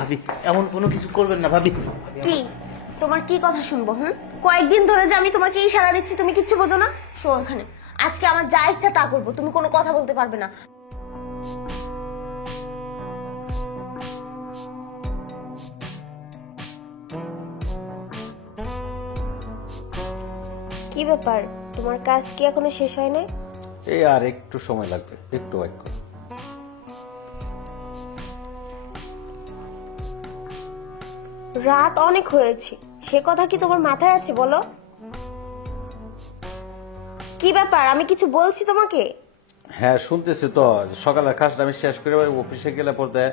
ভাবি এমন কোনো কিছু করবেন না ভাবি। কি তোমার কি কথা শুনবো? কয়েকদিন ধরে যে আমি তোমাকে ইশারা দিচ্ছি, তুমি কিচ্ছু বোঝো না। শো এখানে, আজকে আমার যা ইচ্ছা তা করবো, তুমি কোনো কথা বলতে পারবে না। কি ব্যাপার, তোমার কাজ কি এখনো শেষ হয় নাই? এই আর একটু সময় লাগবে, একটু ওয়েট করো। রাত অনেক হয়েছে, সে কথা কি তোমার মাথায় আছে বলো? কি ব্যাপার, আমি কিছু বলছি তোমাকে? হ্যাঁ শুনতেছি তো, সকালের কাজটা আমি শেষ করে অফিসে গেলে পরে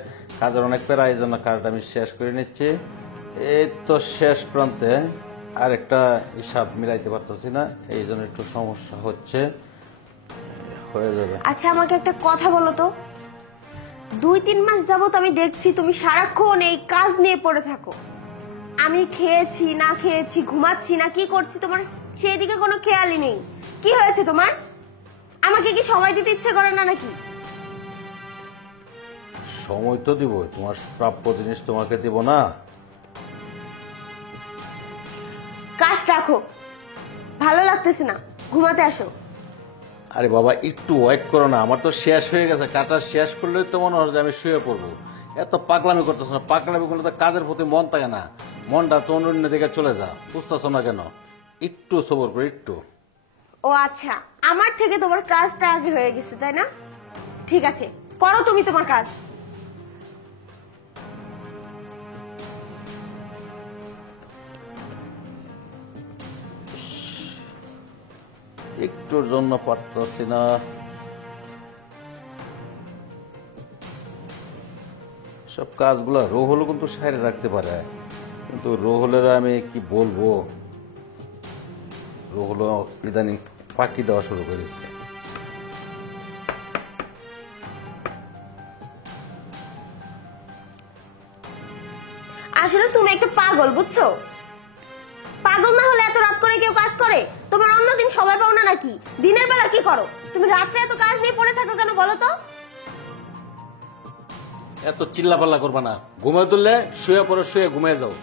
কাজের অনেক প্যারা, এই জন্য কাজটা আমি শেষ করে নিচ্ছি। এই তো শেষ প্রান্তে, আর একটা হিসাব মিলাইতে পারতেছি না, এই জন্য একটু সমস্যা হচ্ছে। হয়ে যাবে। আচ্ছা আমাকে একটা কথা বলো তো, 2-3 মাস যাবত আমি দেখছি তুমি সারাক্ষণ এই কাজ নিয়ে পড়ে থাকো। আমি খেয়েছি না খেয়েছি, ঘুমাচ্ছি না কি করছি, তোমার সেই দিকে কোনো খেয়ালই নেই। কি হয়েছে তোমার? আমাকে কি সময় দিতে ইচ্ছে করে না নাকি? সময় তো দিব, তোমার প্রাপ্য জিনিস তোমাকে দিব না? কাজ রাখো, ভালো লাগতেছে না, ঘুমাতে আসো। আরে বাবা একটু ওয়েট করো না, আমার তো শেষ হয়ে গেছে, কাটা শেষ করলে তো মনে হয় যে আমি শুয়ে পড়বো। এত পাগলামি করতেছ না, পাগলামি করলে তো কাজের প্রতি মন থাকে না, মনটা তো অন্য দিকে চলে যা, বুঝতেছ না কেন? একটু সবর করো একটু। ও আচ্ছা, আমার থেকে তোমার কাজটা আগে হয়ে গেছে তাই না? ঠিক আছে, করো তুমি তোমার কাজ। একটুর জন্য পারতেছি না। সব কাজগুলো রোহলও কিন্তু সাইডে রাখতে পারে, কিন্তু রোহলের আমি কি বলবো, রোহল ইদানিং ফাঁকি দেওয়া শুরু করেছে। আসলে তুমি একটা পাগল, বুঝছো? পাগল না হলে এত রাত করে কেউ কাজ করে? তোমার অন্যদিন সময় পাও না নাকি? দিনের বেলা কি করো তুমি? রাত্রে এত কাজ নিয়ে পড়ে থাকো কেন বলো তো? এত চিল্লাপাল্লা করবা না, ঘুমিয়ে তুললে শুয়ে পড়ো, শুয়ে ঘুমিয়ে যাও,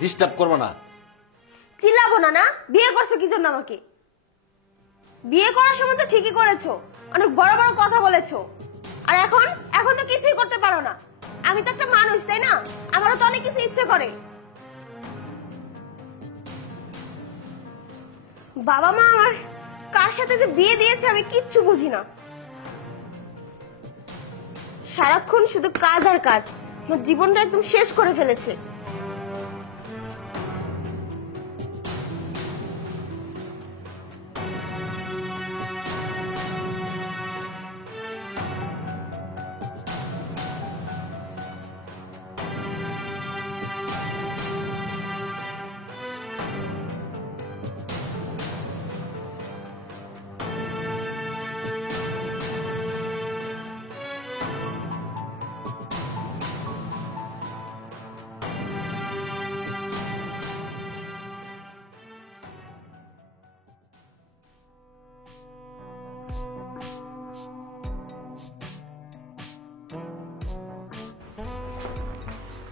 ডিস্টার্ব করবা না। চিল্লাবো না না? বিয়ে করছো কি জন্য আমাকে? বিয়ে করার সময় তো ঠিকই করেছো, অনেক বড় বড় কথা বলেছো, আর এখন এখন তো কিছুই করতে পারো না। আমি তো একটা মানুষ তাই না? আমারও তো অনেক কিছু ইচ্ছে করে। বাবা মা আমার কার সাথে যে বিয়ে দিয়েছে আমি কিচ্ছু বুঝি না। সারাক্ষণ শুধু কাজ আর কাজ, আমার জীবনটা একদম শেষ করে ফেলেছে।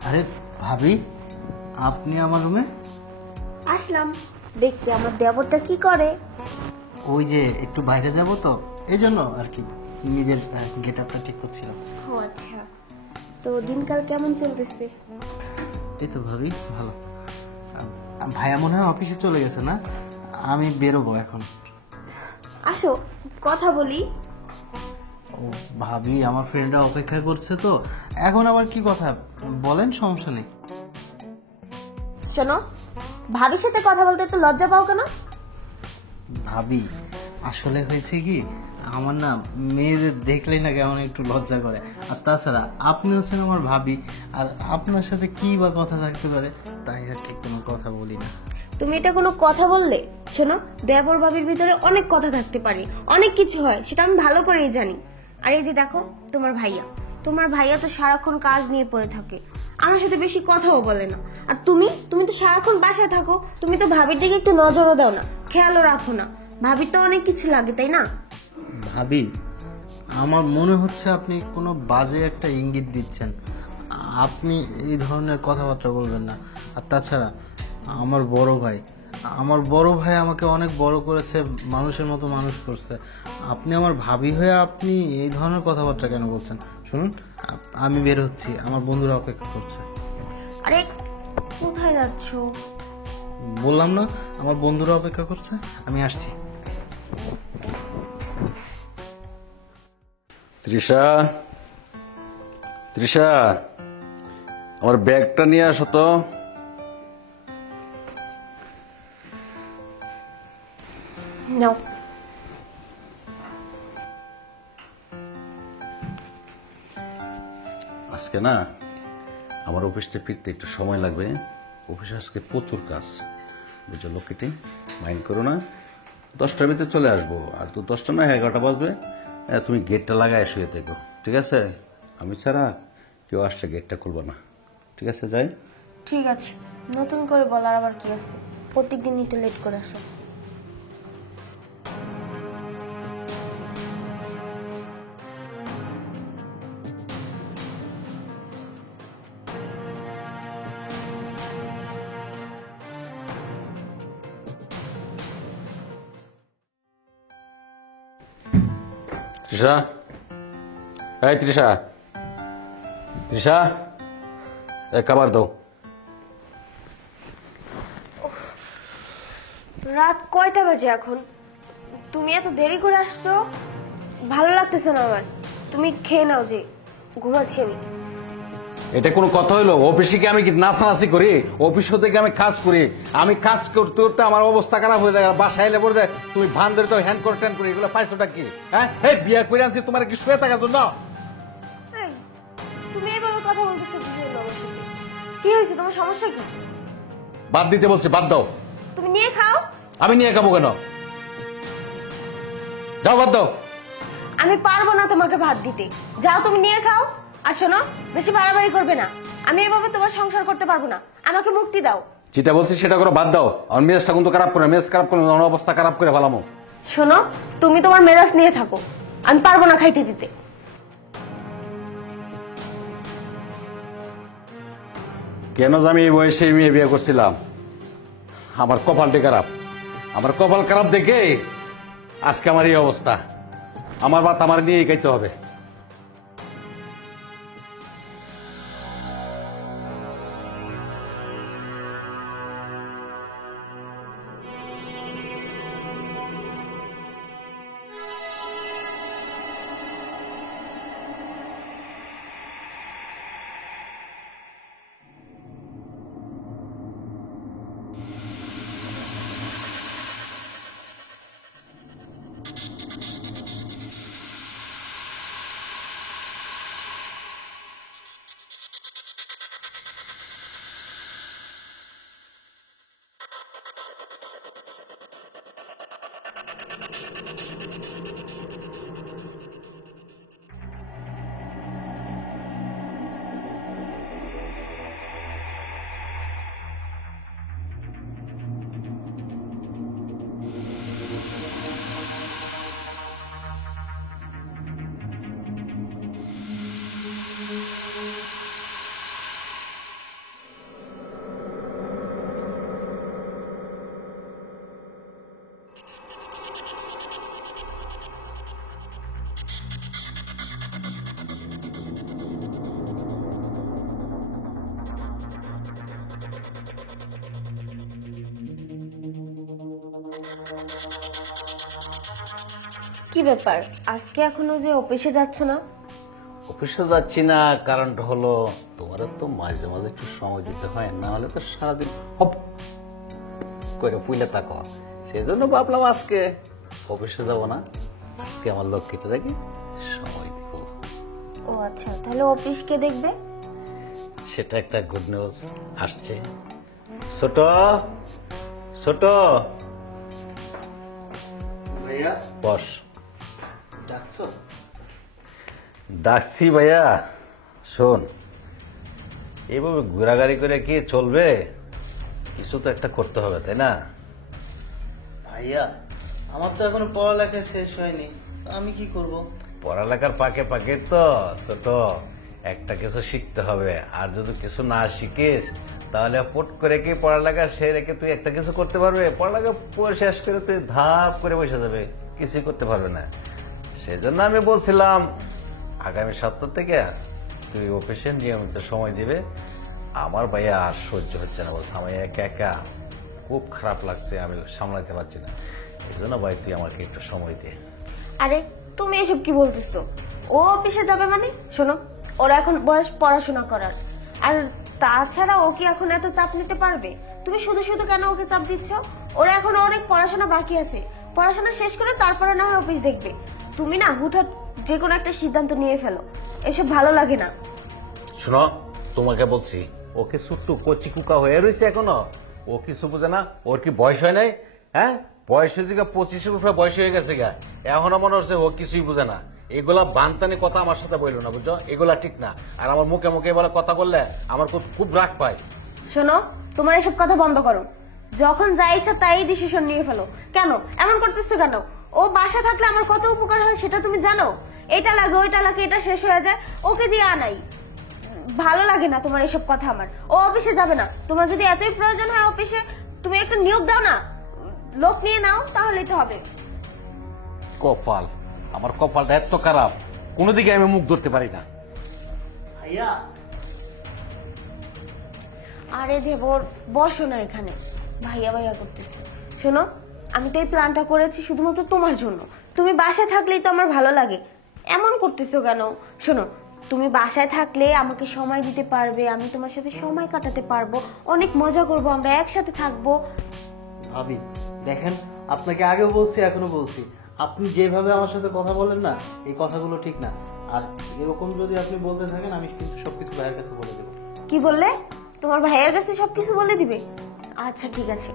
আরে ভাবি, আপনি আমার রুমে? আসলাম দেখতে আমার দেবরটা কি করে। ওই যে একটু বাইরে যাব তো, এই জন্য আর কি নিজের গেট আপটা ঠিক করছিলাম। ও আচ্ছা, তো দিনকাল কেমন চলতেছে? এই তো ভাবি ভালো। ভাইয়া মনে হয় অফিসে চলে গেছে না? আমি বেরোবো এখন। আসো কথা বলি। ও ভাবি, আমার ফ্রেন্ডরা অপেক্ষা করছে তো, এখন আবার কি কথা বলেন, সমস্যা নেই। শোনো, ভাবির সাথে কথা বলতে তো লজ্জা পাও কেন? ভাবি আসলে হয়েছে কি, আমার না মেয়েদের দেখলেই না কেমন একটু লজ্জা করে, আর তাছাড়া আপনি হচ্ছেন আমার ভাবি, আর আপনার সাথে কি বা কথা থাকতে পারে, তাই আর ঠিক কোনো কথা বলি না। তুমি এটা কোনো কথা বললে? শোনো, দেবর ভাবির ভিতরে অনেক কথা থাকতে পারে, অনেক কিছু হয়, সেটা আমি ভালো করেই জানি। আর এই যে দেখো তোমার ভাইয়া তো সারাক্ষণ কাজ নিয়ে পড়ে থাকে, আমার সাথে বেশি কথাও বলে না। আর তুমি তো সারাক্ষণ বাসায় থাকো, তুমি তো ভাবির দিকে একটু নজরও দাও না, খেয়ালও রাখো না। ভাবির তো অনেক কিছু লাগে তাই না? ভাবি আমার মনে হচ্ছে আপনি কোনো বাজে একটা ইঙ্গিত দিচ্ছেন। আপনি এই ধরনের কথাবার্তা বলবেন না। আর তাছাড়া আমার বড় ভাই আমাকে অনেক বড় করেছে, মানুষের মতো মানুষ করছে। আপনি আমার ভাবি হয়ে আপনি এই ধরনের কথাবার্তা কেন বলছেন? শুনুন, আমি বের হচ্ছি, আমার বন্ধুরা অপেক্ষা করছে। আরে কোথায় যাচ্ছ? বললাম না, আমার বন্ধুরা অপেক্ষা করছে, আমি আসছি। তৃষা, তৃষা, আমার ব্যাগটা নিয়ে আসো তো। নাও। আজকে না আমার অফিসে ফিরতে একটু সময় লাগবে। অফিসে আজকে প্রচুর কাজ, বুঝছো লোকটি, মাইন্ড করো না। 10টার ভিতরে চলে আসবো। আর তো 10টা না 11টা বাজবে। তুমি গেটটা লাগায় শুয়ে থেকো, ঠিক আছে? আমি ছাড়া কেউ আসলে গেটটা খুলবো না, ঠিক আছে? যাই। ঠিক আছে, নতুন করে বলার আবার কি আছে? প্রত্যেকদিন নিতে লেট করে আসো। তৃষা, এই তৃষা, তৃষা, খাবার দাও। রাত কয়টা বাজে এখন? তুমি এত দেরি করে আসছো, ভালো লাগতেছে না আমার। তুমি খেয়ে নাও, যে ঘুমাচ্ছি আমি। এটা কোনো কথা হইলো? অফিসে কি আমি কি নাচানাচি করি? অফিস থেকে আমি কাজ করি। আমি কাজ করতে করতে আমার অবস্থা খারাপ হয়ে যায়। বাসায় এলে পড়ে যায় তুমি ভান ধরে তো হ্যান্ড করে ট্যান করে, এগুলো পাইছোটা কি? হ্যাঁ, এই বিয়ে করে আনছি তোমার কি শুয়ে থাকার জন্য? এই, তুমি এইভাবে কথা বলতেছো বুঝে এলো আমার সাথে। কি হয়েছে, তোমার সমস্যা কি? বাদ দিতে বলছি, বাদ দাও। তুমি নিয়ে খাও। আমি নিয়ে খাবো কেন? যাও, বাদ দাও। আমি পারবো না তোমাকে ভাত দিতে। যাও, তুমি নিয়ে খাও। আর শোনো, বেশি বাড়াবাড়ি করবে না। আমি এভাবে তোমার সংসার করতে পারবো না। আমাকে মুক্তি দাও। যেটা বলছি সেটা করো, বাদ দাও। আমার মেজাজটা কিন্তু খারাপ করে, মেজাজ খারাপ করে আমার অবস্থা খারাপ করে ফেলামো। শোনো, তুমি তোমার মেজাজ নিয়ে থাকো, আমি পারবো না খাইতে দিতে। কেন যে আমি এই বয়সে মেয়ে বিয়ে করছিলাম? আমার কপালটি খারাপ। আমার কপাল খারাপ দেখে আজকে আমার এই অবস্থা। আমার বাত আমার নিয়ে গাইতে হবে। কি ব্যাপার, আজকে এখনো যে অফিসে যাচ্ছ না? অফিসে যাচ্ছি না, কারণটা হলো তোমার তো মাঝে মাঝে একটু সময় দিতে হয়, না হলে তো সারাদিন হপ করে পুইলে থাকো। সেই জন্য ভাবলাম আজকে অফিসে যাব না, আজকে আমার লক্ষ্যটা দেখি সময় দিব। ও আচ্ছা, তাহলে অফিস কে দেখবে? সেটা একটা গুড নিউজ আসছে। ছোট ছোট, ভাইয়া, বস। ডাকছো? ডাকছি ভাইয়া। শোন, এইভাবে ঘোরাঘুরি করে কি চলবে? কিছু তো একটা করতে হবে, তাই না? ভাইয়া, আমার তো এখনো পড়ালেখা শেষ হয়নি, তো আমি কি করব? পড়ালেখার পাকে পাকে তো ছোট একটা কিছু শিখতে হবে, আর যদি কিছু না শিখিস তাহলে পট করে কি পড়ালেখা সে রেখে তুই একটা কিছু করতে পারবে? পড়ালেখা পড়ে শেষ করে তুই ধাপ করে বসে যাবে, কিছুই করতে পারবে না। সেজন্য আমি বলছিলাম আগামী সপ্তাহ থেকে তুই অফিসে নিয়মিত সময় দিবে। আমার ভাইয়া আর সহ্য হচ্ছে না, বলছে আমি একা একা খুব খারাপ লাগছে, আমি সামলাতে পারছি না। এই জন্য ভাই তুই আমাকে একটু সময় দে। আরে তুমি এসব কি বলতেছো? ও অফিসে যাবে মানে? শোনো, ওরা এখন বয়স পড়াশোনা করার, আর তাছাড়া ও কি এখন এত চাপ নিতে পারবে? তুমি শুধু শুধু কেন ওকে চাপ দিচ্ছ? ওরা এখন অনেক পড়াশোনা বাকি আছে, পড়াশোনা শেষ করে তারপরে না হয় অফিস দেখবে। তুমি না হুটহাট যে কোনো একটা সিদ্ধান্ত নিয়ে ফেলো, এসব ভালো লাগে না। শোনো, তোমাকে বলছি, ওকে ছোট্ট কচি কুকা হয়ে রয়েছে এখনো, ও কিছু বোঝে না। ওর কি বয়স হয় নাই? হ্যাঁ, বয়স হয়েছে গা 25-এর উপরে বয়স হয়ে গেছে গা, এখনো মনে হচ্ছে ও কিছুই বোঝে না। এগুলা বানতানি কথা আমার সাথে বললো না, বুঝছো? এগুলা ঠিক না। আর আমার মুখে মুখে বলে কথা বললে আমার খুব রাগ পায়। শোনো, তোমার এসব কথা বন্ধ করো। যখন যা ইচ্ছা তাই ডিসিশন নিয়ে ফেলো। কেন এমন করতেছো কেন? ও বাসা থাকলে আমার কত উপকার হয় সেটা তুমি জানো? এটা লাগে ওইটা লাগে, এটা শেষ হয়ে যায়, ওকে দিয়ে আনাই। ভালো লাগে না তোমার এসব কথা আমার। ও অফিসে যাবে না। তোমার যদি এতই প্রয়োজন হয় অফিসে, তুমি একটা নিয়োগ দাও না, লোক নিয়ে নাও, তাহলেই তো হবে। কপাল, আমার কপালটা এত খারাপ, কোনো দিকে আমি মুখ ধরতে পারি না। ভাইয়া, আরে দেবর, বসো না এখানে, ভাইয়া ভাইয়া করতেছে। শোনো, আমি তো এই প্ল্যানটা করেছি শুধুমাত্র তোমার জন্য। তুমি বাসায় থাকলেই তো আমার ভালো লাগে, এমন করতেছো কেন? শোনো, তুমি বাসায় থাকলে আমাকে সময় দিতে পারবে, আমি তোমার সাথে সময় কাটাতে পারবো, অনেক মজা করব, আমরা একসাথে থাকবো। ভাবি দেখেন, আপনাকে আগেও বলছি এখনো বলছি, আপনি যেভাবে আমার সাথে কথা বলেন না, এই কথাগুলো ঠিক না। আর এরকম যদি আপনি বলতে থাকেন, আমি কিন্তু সবকিছু ভাইয়ের কাছে বলে দেবো। কি বললে? তোমার ভাইয়ের কাছে সবকিছু বলে দিবে? আচ্ছা ঠিক আছে,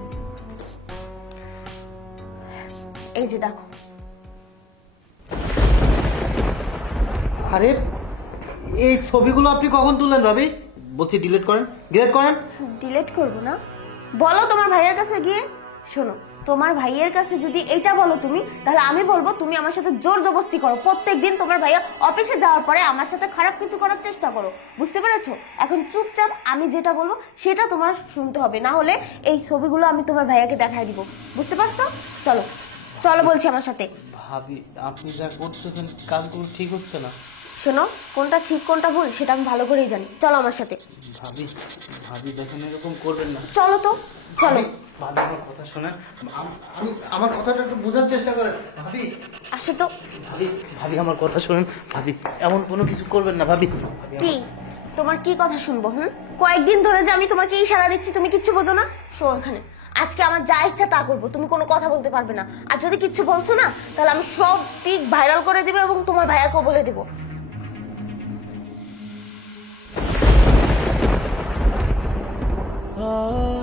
এই যে দেখো। আরে এই ছবিগুলো আপনি কখন তুললেন ভাবি? বলছি ডিলিট করেন, ডিলিট করেন। ডিলিট করবো না? বলো তোমার ভাইয়ের কাছে গিয়ে। শোনো, তোমার ভাইয়ের কাছে যদি এটা বলো তুমি, তাহলে আমি বলবো তুমি আমার সাথে জোর জবরদস্তি করো। প্রত্যেকদিন তোমার ভাইয়া অফিসে যাওয়ার পরে আমার সাথে খারাপ কিছু করার চেষ্টা করো, বুঝতে পেরেছো? এখন চুপচাপ আমি যেটা বলবো সেটা তোমার শুনতে হবে, না হলে এই ছবিগুলো আমি তোমার ভাইয়াকে দেখাই দিব, বুঝতে পারছো? চলো চলো বলছি আমার সাথে। ভাবি আপনি যা করতেছেন কাজগুলো ঠিক হচ্ছে না। শোনো, কোনটা ঠিক কোনটা ভুল সেটা আমি ভালো করেই জানি, চলো আমার সাথে। ভাবি, ভাবি দেখেন এরকম করবেন না। চলো তো, চলো। ভাবি আমার কথা শোনেন, আমি আমার কথাটা একটু বোঝার চেষ্টা করেন ভাবি। আসো তো। ভাবি, ভাবি আমার কথা শোনেন ভাবি, এমন কোনো কিছু করবেন না ভাবি। কি তোমার কি কথা শুনবো? কয়েকদিন ধরে যে আমি তোমাকে ইশারা দিচ্ছি, তুমি কিচ্ছু বোঝো না? শো এখানে, আজকে আমার যা ইচ্ছা তা করবো, তুমি কোনো কথা বলতে পারবে না। আর যদি কিচ্ছু বলছো না, তাহলে আমি সব পিক ভাইরাল করে দিব এবং তোমার ভাইয়াকেও বলে দিব। ah